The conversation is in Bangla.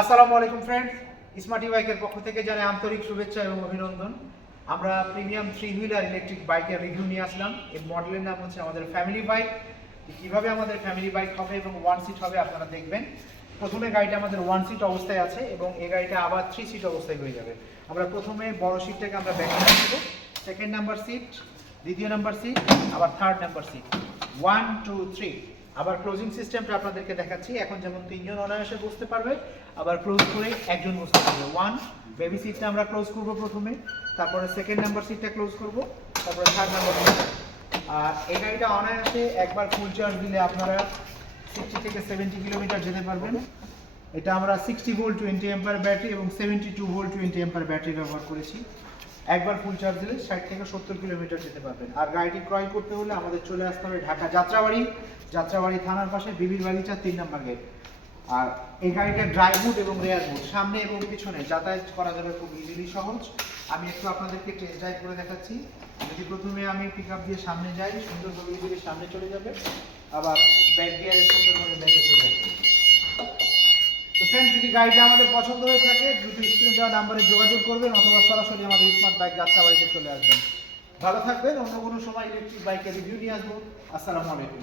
আসসালামু আলাইকুম ফ্রেন্ড স্মার্টি বাইকের পক্ষ থেকে জানাই আন্তরিক শুভেচ্ছা এবং অভিনন্দন। আমরা প্রিমিয়াম থ্রি হুইলার ইলেকট্রিক বাইকের রিভিউ নিয়ে আসলাম। এই মডেলের নাম হচ্ছে আমাদের ফ্যামিলি বাইক কীভাবে আমাদের ফ্যামিলি বাইক হবে এবং ওয়ান সিট হবে আপনারা দেখবেন। প্রথমে গাড়িটা আমাদের ওয়ান সিট অবস্থায় আছে এবং এই গাড়িটা আবার থ্রি সিট অবস্থায় হয়ে যাবে। আমরা প্রথমে বড় সিটটাকে আমরা ব্যাক দেবো সেকেন্ড নাম্বার সিট দ্বিতীয় নাম্বার সিট আবার third number seat one two three আবার ক্লোজিং সিস্টেমটা আপনাদেরকে দেখাচ্ছি। এখন যেমন তিনজন অনায়াসে বসতে পারবে, আবার ক্লোজ করে একজন বসতে পারবে। ওয়ান বেবি সিটটা আমরা ক্লোজ করব প্রথমে, তারপরে সেকেন্ড নাম্বার সিটটা ক্লোজ করব, তারপরে থার্ড নাম্বার আর এই গাড়িটা অনায়াসে একবার ফুল চার্জ দিলে আপনারা সিক্সটি থেকে সেভেন্টি কিলোমিটার যেতে পারবেন। এটা আমরা sixty volt twenty ampere battery এবং seventy two volt twenty ampere battery ব্যবহার করেছি। একবার ফুল চার্জ দিলে ষাট থেকে সত্তর কিলোমিটার যেতে পারবেন। আর গাড়িটি ক্রয় করতে হলে আমাদের চলে আসতে হবে ঢাকা যাত্রাবাড়ি। যাত্রাবাড়ি থানার পাশে বিবির বাগিচা তিন নম্বর গেট। আর এই গাড়িটা ড্রাই মুড এবং রেয়ার মুড সামনে এবং পিছনে যাতায়াত করা যাবে খুব ইজিলি সহজ। আমি একটু আপনাদেরকে টেস্ট ড্রাইভ করে দেখাচ্ছি। যদি প্রথমে আমি পিক দিয়ে সামনে যাই, সুন্দরভাবে ইজিলি সামনে চলে যাবে, আবার ব্যাক গিয়ারে সুন্দরভাবে ব্যাকে চলে আসবে তো ফ্রেন্ড যদি গাড়িটা আমাদের পছন্দ হয়ে থাকে, দ্রুত স্ক্রিনে দেওয়া নাম্বারে যোগাযোগ করবেন অথবা সরাসরি আমাদের স্মার্ট বাইক যাত্রা বাড়িতে চলে আসবেন। ভালো থাকবেন, অন্য কোনো সময় ইলেকট্রিক বাইকের রিভিউ নিয়ে আসব। আসসালামু আলাইকুম।